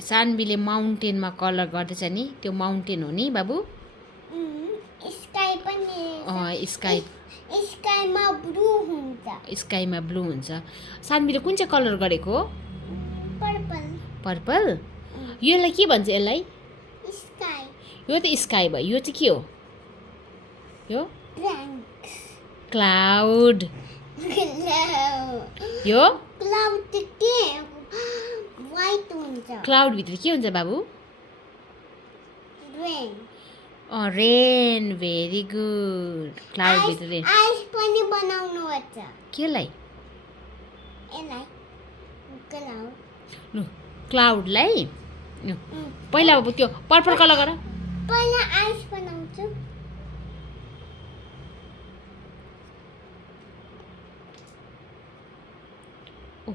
सानवीले माउन्टेनमा colour गर्दैछ नि, त्यो माउन्टेन हो नि बाबु? स्काई पनि स्काईमा ब्लू हुन्छ। स्काईमा ब्लू हुन्छ। सानवीले कुन चाहिँ कलर गरेको हो? पर्पल। यसलाई के भन्छ? यसलाई स्काई। यो त स्काई भयो। यो चाहिँ के हो? यो क्लाउड। यो क्लाउड के व्हाइट हुन्छ। क्लाउड भित्र के हुन्छ बाबु? Rain. Rain. Very good. Cloud भित्र रेन। आइस पनि बनाउनु पर्छ। केलाई? यसलाई क्लाउड। लु क्लाउडलाई पहिला अब त्यो पर्पल कलर गर। पहिला आइस बनाउँछु।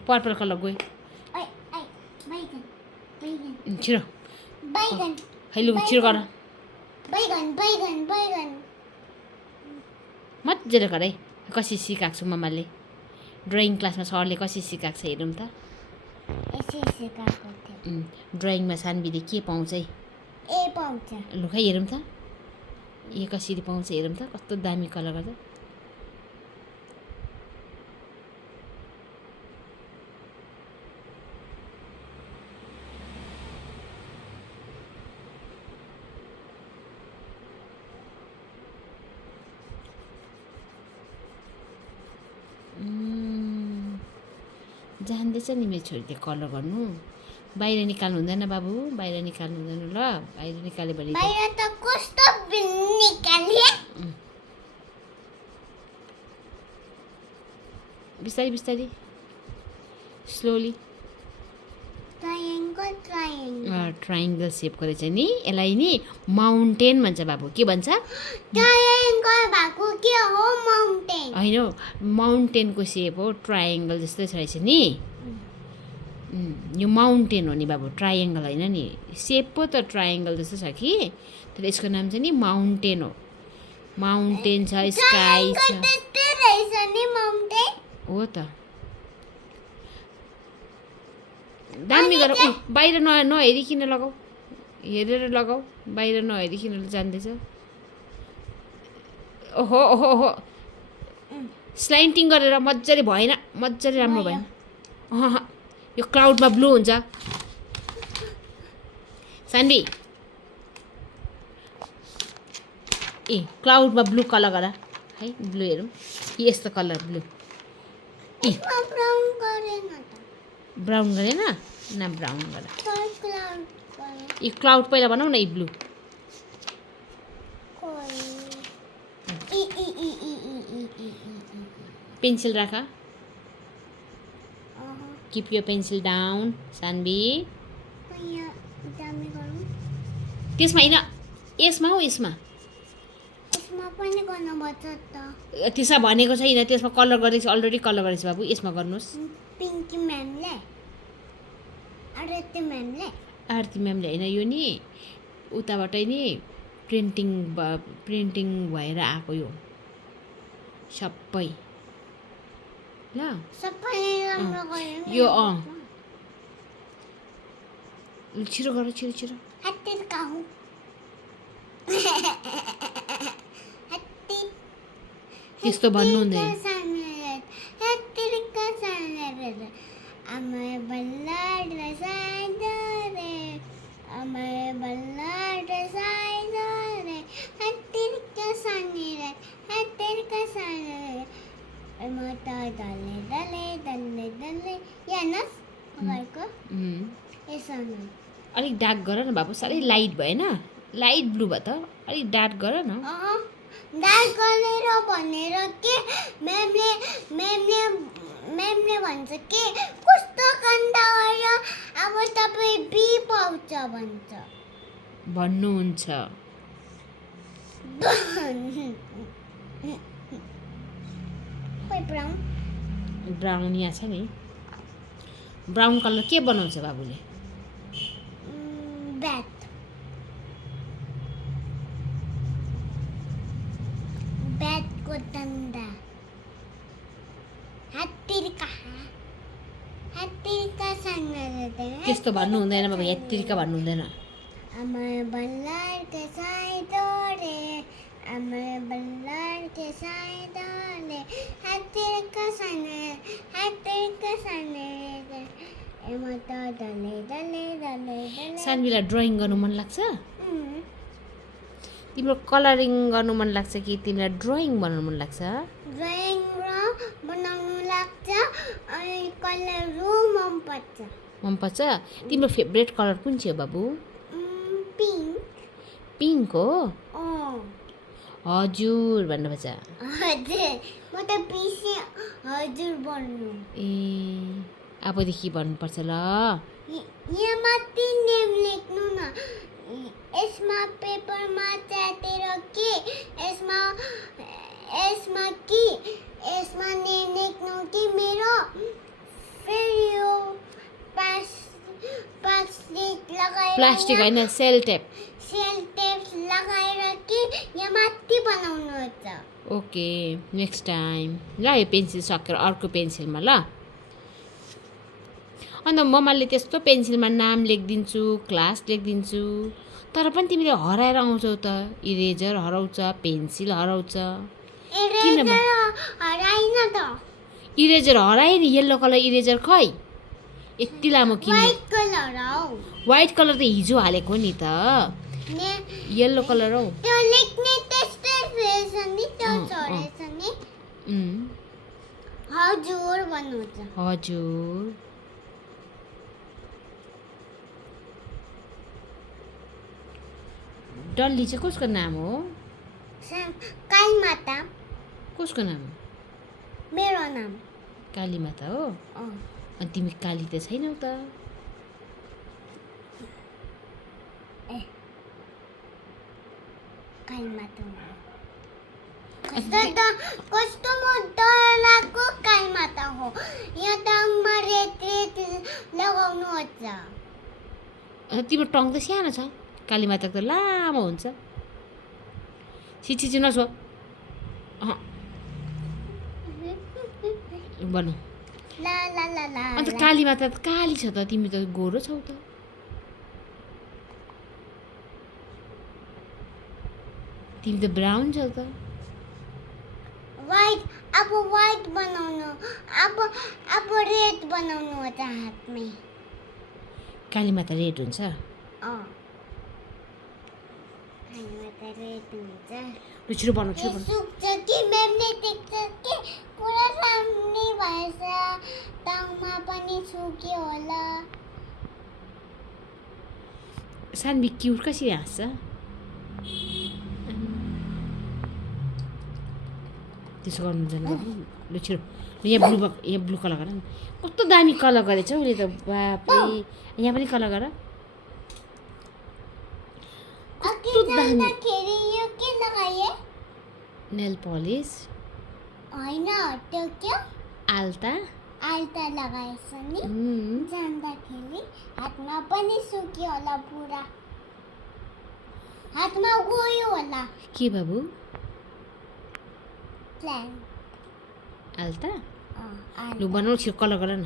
पर्पल कलर गयो। छिरो बैगन। लु छिरो गर। बैगन। मजाले गर है। कसरी सिकाएको छु मम्माले। ड्रइङ क्लासमा सरले कसरी सिकाएको छ हेरौँ त। यसरी सिकाएको थियो। ड्रइङमा सानवीले के पाउँछ है? ए पाउँछ। लु खै हेरौँ त। ए कसरी पाउँछ हेरौँ त। कस्तो दामी कलर गर्छ। जान्दैछ नि मेरो छोरीले कलर गर्नु। बाहिर निकाल्नु हुँदैन बाबु, बाहिर निकाल्नु हुँदैन ल। बाहिर निकाल्यो भने बाहिर त कस्तो निकाल्ने? बिस्तारै बिस्तारै स्लोली। ट्रायङ्गल सेपको रहेछ नि। यसलाई नि माउन्टेन भन्छ बाबु। के भन्छ? ट्रायङ्गल भएको के हो? माउन्टेन होइन, माउन्टेनको सेप हो। ट्रायङ्गल जस्तै रहेछ नि। यो माउन्टेन हो नि बाबु, ट्रायङ्गल होइन नि। सेप पो त ट्रायङ्गल जस्तो छ कि, तर यसको नाम चाहिँ नि माउन्टेन हो। माउन्टेन छ, स्काई छ। हो त। दामी गर। बाहिर नहेरिकन लगाऊ। हेरेर लगाऊ। बाहिर नहेरिकन जान्दैछ। ओहो ओहो ओहो। स्लाइन्टिङ गरेर मजाले भएन। मजाले राम्रो भएन। यो क्लाउडमा ब्लू हुन्छ। सानवी क्लाउडमा ब्लू कलर गर है। ब्लू हेरौँ। यस्तो कलर ब्लू। ब्राउन गरेन न? ब्राउन गर। यी क्लाउड पहिला बनाऊ न। यी ब्लू। पेन्सिल राख। किप यो पेन्सिल डाउन सानवी। त्यसमा होइन, यसमा हो। यसमा त्यसमा भनेको छैन। त्यसमा कलर गरेको छ। अलरेडी कलर गरेको छ बाबु। यसमा गर्नुहोस्। पिङ्की म्यामले आरती म्यामले होइन, यो नि उताबाटै नि प्रिन्टिङ भएर आएको यो सबै। ल यो छिरो गर। छिरो त्यस्तो भन्नु हुँदैन। अलिक डार्क गर न बाबु। साह्रै लाइट भएन। लाइट ब्लू भयो त। अलिक डार्क गर न। डार्क गरेर भनेर के म्यामले भन्छ के कस्तो काण्ड गर्यो। अब तपाईँ बी पाउँछ भन्छ भन्नुहुन्छ। ब्राउन यहाँ छ नि। ब्राउन कलर के बनाउँछ बाबुले? ब्याटको डन्डा। हात्ती कहाँ सँगले त्यस्तो भन्नु हुँदैन बाबु, यत्तिका भन्नु हुँदैन। अमर बल्लर के साइडोरे अमर बल्लर के साइडोरे हातिर का सने एमा त डले डले डले डले सानवीलाई ड्रइङ गर्नु मन लाग्छ? तिम्रो कलरिङ गर्नु मन लाग्छ कि तिमीलाई ड्रइङ बनाउनु मन लाग्छ? ड्राइङ र बनाउनु लाग्छ अनि कलर मन पर्छ। मनपर्छ? तिम्रो फेभरेट कलर कुन चाहिँ हो बाबु? पिङ्क। पिङ्क हो? अँ हजुर भन्नुपर्छ। हजुर म त पिसे हजुर भन्नु। ए अबदेखि भन्नुपर्छ ल। यहाँ माथि नेम लेख्नु न। यसमा पेपरमा च्यातेर के यसमा नेम लेख्नु कि मेरो फेरि यो प्लास्टिक होइन, सेल टेप लगाएर कि यहाँ माथि बनाउनु हुन्छ। ओके नेक्स्ट टाइम ल। यो पेन्सिल सकेर अर्को पेन्सिलमा ल। अन्त मम्माले त्यस्तो पेन्सिलमा नाम लेखिदिन्छु, क्लास लेखिदिन्छु, तर पनि तिमीले हराएर आउँछौ त। इरेजर हराउँछ, पेन्सिल हराउँछ। हराइन त। इरेजर हरायो नि, येल्लो कलर इरेजर खै यति लामो किन? व्हाइट कलर हौ। व्हाइट कलर त हिजो हालेको नि त। येल्लो कलर हौ। त्यो लेख्ने त्यस्तै रहेछ नि, त्यो छोडेछ नि। हजुर भन्नुहुन्छ। हजुर डल्ली चाहिँ कसको नाम हो? काली माता। कसको नाम? मेरो नाम काली माता हो? अनि तिमी काली त छैनौ त। काली माता कस्तो म डरलाग्दो काली माता हो। यहाँ टाङमा रेत लगाउनु हुन्छ। तिम्रो टङ त सानो छ, काली माताको त लामो हुन्छ। छिछि नसो भनौँ। ला ला ला ला। अन्त काली माता त काली छ त, तिमी त गोरो छौ त। तिमी त ब्राउन छौ त। व्हाइट अब व्हाइट बनाउनु अब रेड बनाउनु हुन्छ हातमै। काली माता रेड हुन्छ? काली माता रेड हुन्छ। लु छिटो बनाऊ, छिटो बनाऊ। सुक्छ कि म्यामले देख्छ कि पुरा राम्रै भएछ। टाउमा पनि सुक्यो होला। सानवी क्युट कसरी हाँस्छ? त्यसो गर्नु हुँदैन। लु छिटो, यहाँ ब्लू कलर गर। कस्तो दामी कलर गरेछ हौ उसले त, बापरे। यहाँ पनि कलर गर। जाँदाखेरि यो के लगाए? नेल पलिस होइन त्यो के आल्ता लगाएछ नि। जाँदाखेरि हातमा पनि सुक्यो होला पुरा। हातमा गयो होला। के बाबु? प्लान आल्ता? लु बनाऊ छिटो, कलर गर न।